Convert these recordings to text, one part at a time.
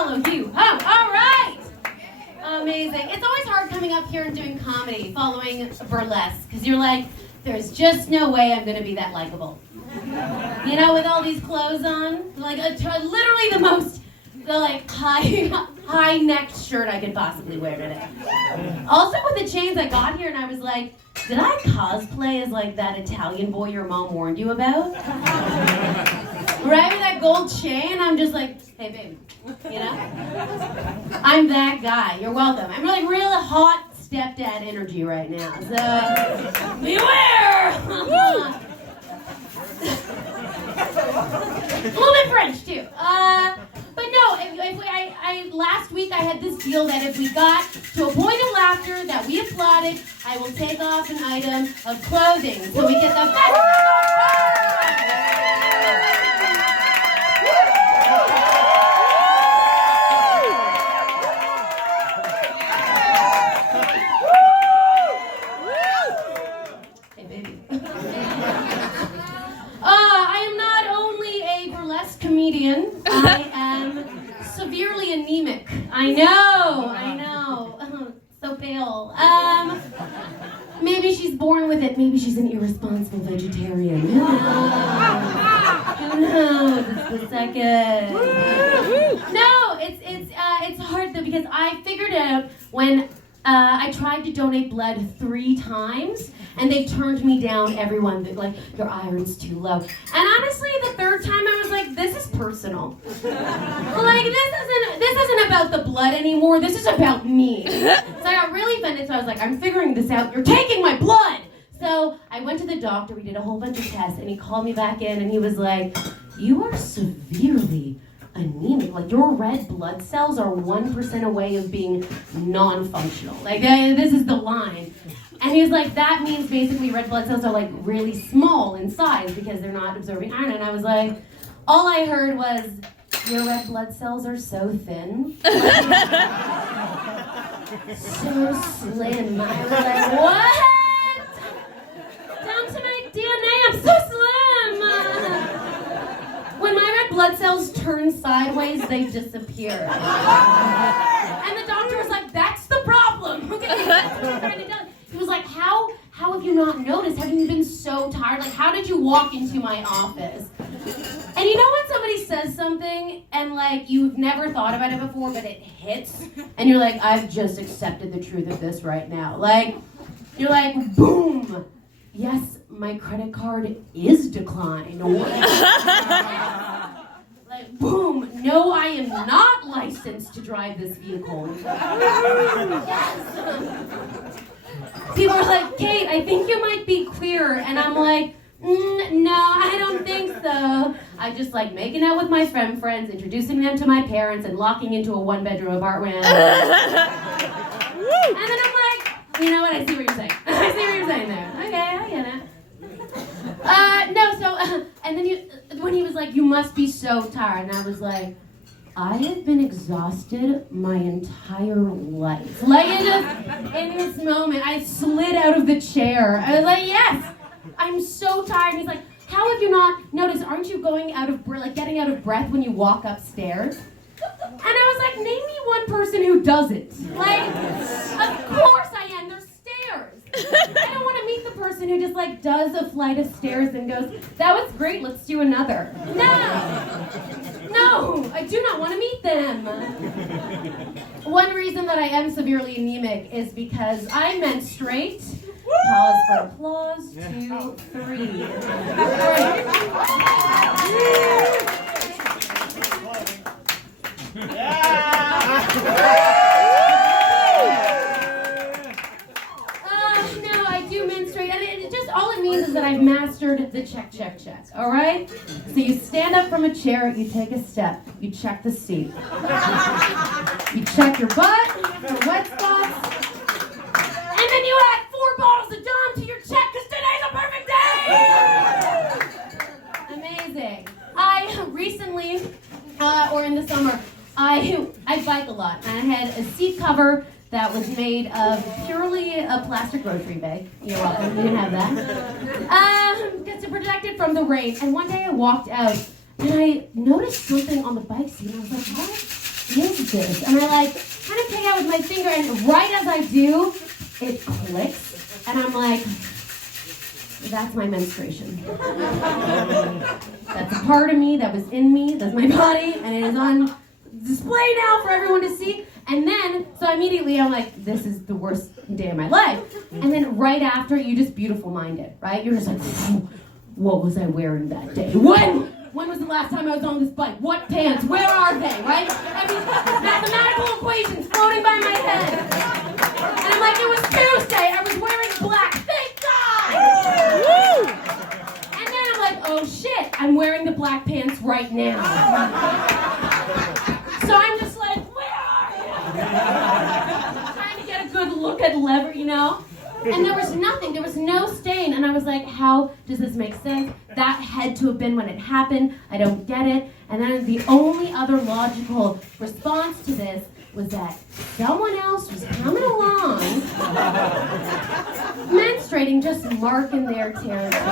follow you home. All right. Amazing. It's always hard coming up here and doing comedy following burlesque because you're like, there's just no way I'm going to be that likable. You know, with all these clothes on, like literally the high necked shirt I could possibly wear today. Also with the chains, I got here and I was like, did I cosplay as like that Italian boy your mom warned you about? Right, with that gold chain, I'm just like, hey babe, you know? I'm that guy. You're welcome. I'm like real hot stepdad energy right now. So beware. A little bit French too. But no, last week I had this deal that if we got to a point of laughter that we applauded, I will take off an item of clothing. So we get the best. Hey baby. I am not only a burlesque comedian, I am severely anemic. I know. So pale. Maybe she's born with it. Maybe she's an irresponsible vegetarian. Who knows? It's the second. No, it's hard though because I figured out when I tried to donate blood 3 times, and they turned me down, everyone, like, your iron's too low. And honestly, the 3rd time I was like, this is personal. Like, this isn't about the blood anymore, this is about me. So I got really offended, so I was like, I'm figuring this out, you're taking my blood! So I went to the doctor, we did a whole bunch of tests, and he called me back in, and he was like, you are severely anemic. Like, your red blood cells are 1% away of being non-functional. Like, this is the line. And he was like, that means basically red blood cells are like really small in size because they're not absorbing iron. And I was like, all I heard was, your red blood cells are so thin. So slim. I was like, what? Down to my DNA, I'm so slim. When my red blood cells turn sideways, they disappear. And the doctor was like, that's the problem. Okay, that's what we're trying to do. He was like, how have you not noticed? Have you been so tired? Like, how did you walk into my office? And you know when somebody says something and like you've never thought about it before, but it hits, and you're like, I've just accepted the truth of this right now. Like, you're like, boom. Yes, my credit card is declined. Like, boom. No, I am not licensed to drive this vehicle. Yes. People are like, Kate, I think you might be queer. And I'm like, no, I don't think so. I just like making out with my friends, introducing them to my parents, and locking into a 1-bedroom apartment. And then I'm like, you know what? I see what you're saying. I see what you're saying there. Okay, I get it. And then when he was like, you must be so tired. And I was like, I have been exhausted my entire life. Like, in this moment, I slid out of the chair. I was like, yes, I'm so tired. And he's like, how have you not noticed? Aren't you getting out of breath when you walk upstairs? And I was like, name me one person who doesn't. Like, of course I am. There's stairs. I don't want to meet the person who just like does a flight of stairs and goes, that was great, let's do another. No, I do not want to meet them. One reason that I am severely anemic is because I menstruate. Pause for applause. 2, 3. No, I do menstruate, and all it means is that I've mastered the check. All right? So you stand up from a chair, you take a step, you check the seat, you check your butt, your wet spots, and then you add 4 bottles of Dom to your check because today's a perfect day. Amazing. I recently, or in the summer, I bike a lot, and I had a seat cover that was made of purely a plastic grocery bag. You're welcome, you can have that. Just to protect it from the rain. And one day I walked out, and I noticed something on the bike seat, and I was like, what is this? And I like kind of take it out with my finger, and right as I do, it clicks, and I'm like, that's my menstruation. That's a part of me that was in me, that's my body, and it is on display now for everyone to see. And then, so immediately I'm like, this is the worst day of my life. And then right after, you just beautiful mind it, right? You're just like, what was I wearing that day? When was the last time I was on this bike? What pants? Where are they, right? I mean, mathematical equations floating by my head. And I'm like, it was Tuesday, I was wearing black, thank God! And then I'm like, oh shit, I'm wearing the black pants right now. So I'm just like, where are you? Trying to get a good look at lever, you know? And there was nothing, there was no stain. And I was like, how does this make sense? That had to have been when it happened. I don't get it. And then the only other logical response to this was that someone else was coming along, menstruating, just marking their territory.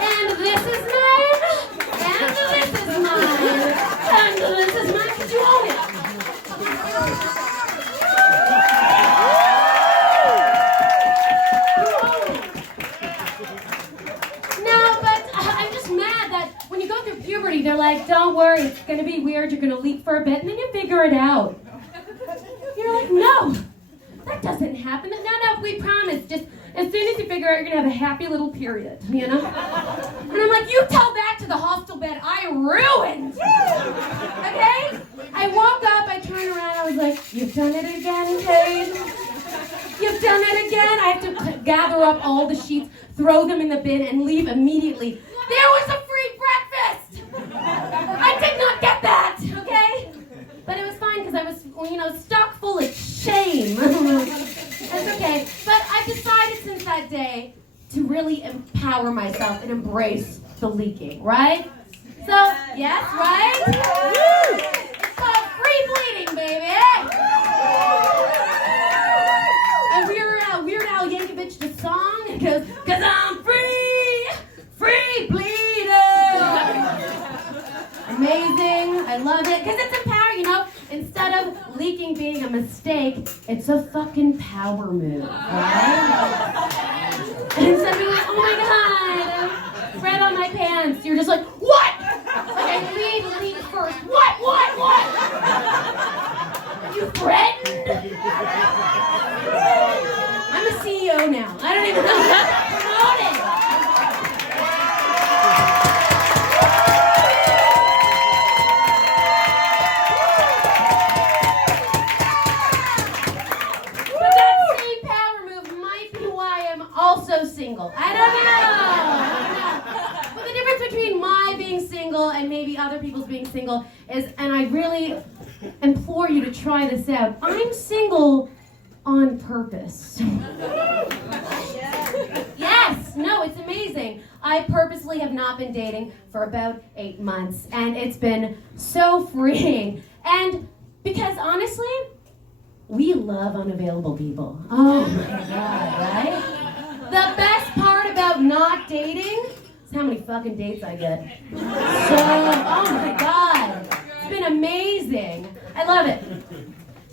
And this is mine, and this is mine, and this is mine, because you own it. Puberty, they're like, don't worry, it's gonna be weird, you're gonna leak for a bit, and then you figure it out. You're like, no, that doesn't happen. No, we promise. Just as soon as you figure out, you're gonna have a happy little period, you know? And I'm like, you tell that to the hostel bed I ruined. Okay? I woke up, I turned around, I was like, you've done it again, Kate. You've done it again. I have to gather up all the sheets, throw them in the bin, and leave immediately. There was a free breakfast! I did not get that, okay? But it was fine because I was, stock full of shame. That's okay. But I've decided since that day to really empower myself and embrace the leaking, right? So, yes, right? It's called free bleeding, baby! And Weird Al Yankovic, the song, it goes, 'cause I'm free bleeding! Amazing, I love it, because it's empowering, instead of leaking being a mistake, it's a fucking power move, right? And instead of being like, oh my God, red on my pants, you're just like, what? Like I lead first, what? You threatened? I'm a CEO now, I don't even know how to promote it. Also single. I don't know. But the difference between my being single and maybe other people's being single is, and I really implore you to try this out, I'm single on purpose. Yes, no, it's amazing. I purposely have not been dating for about 8 months, and it's been so freeing. And because honestly, we love unavailable people. Oh my God, right? The best part about not dating is how many fucking dates I get. So, oh my God. It's been amazing. I love it.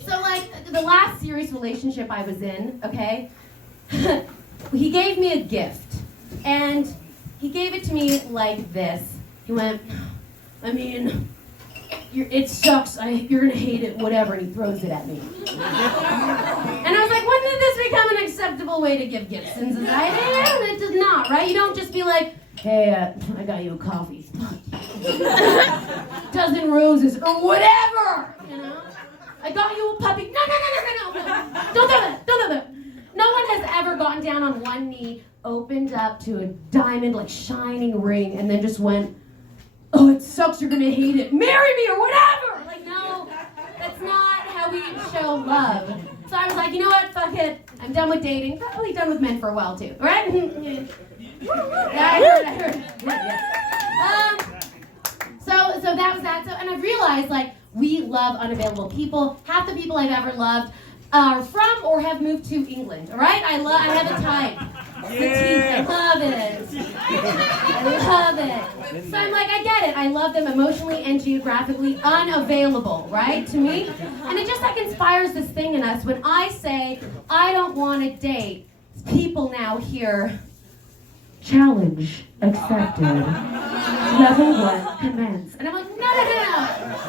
So, the last serious relationship I was in, okay, he gave me a gift. And he gave it to me like this. He went, it sucks, you're gonna hate it, whatever, and he throws it at me. And I was like, when did this become an acceptable way to give gifts in society? And it does not, right? You don't just be like, hey, I got you a coffee. Dozen roses, or whatever, I got you a puppy. No. Don't do that. No one has ever gotten down on one knee, opened up to a diamond, shining ring, and then just went, oh, it sucks, you're gonna hate it, marry me or whatever! No, that's not how we show love. So I was like, you know what, fuck it, I'm done with dating. Probably done with men for a while too, right? Yeah, I heard. Yeah. So that was that. So, and I realized, we love unavailable people. Half the people I've ever loved are from or have moved to England, all right? I have a type. I love it. I love it. So I'm like, I get it. I love them emotionally and geographically unavailable, right, to me? And it just like inspires this thing in us. When I say, I don't want to date, people now hear, challenge accepted. Level 1 commence. And I'm like, no.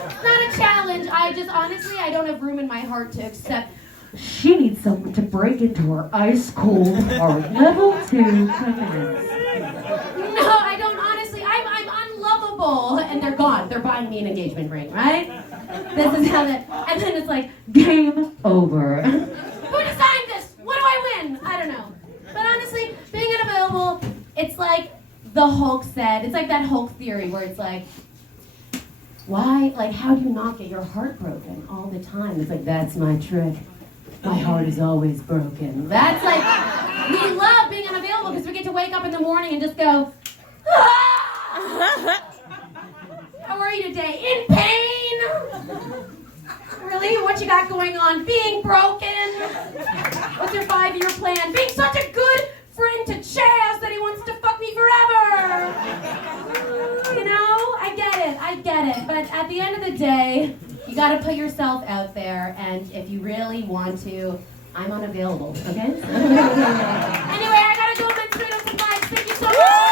It's not a challenge. Honestly, I don't have room in my heart to accept. She needs someone to break into her ice cold heart. Level 2 commence. No, I don't honestly. I'm unlovable. And they're gone. They're buying me an engagement ring, right? This is how that. And then it's like, game over. Who designed this? What do I win? I don't know. But honestly, being unavailable, it's like the Hulk said. It's like that Hulk theory where it's like, why? Like, how do you not get your heart broken all the time? It's like, that's my trick. My heart is always broken. That's like, we love being unavailable because we get to wake up in the morning and just go, ah! How are you today? In pain? Really? What you got going on? Being broken? What's your 5-year plan? Being such a good friend to Chaz that he wants to fuck me forever. You know? I get it. But at the end of the day, you gotta put yourself out there, and if you really want to, I'm unavailable, okay? Anyway, I gotta go menstruate on some lives. Thank you so much.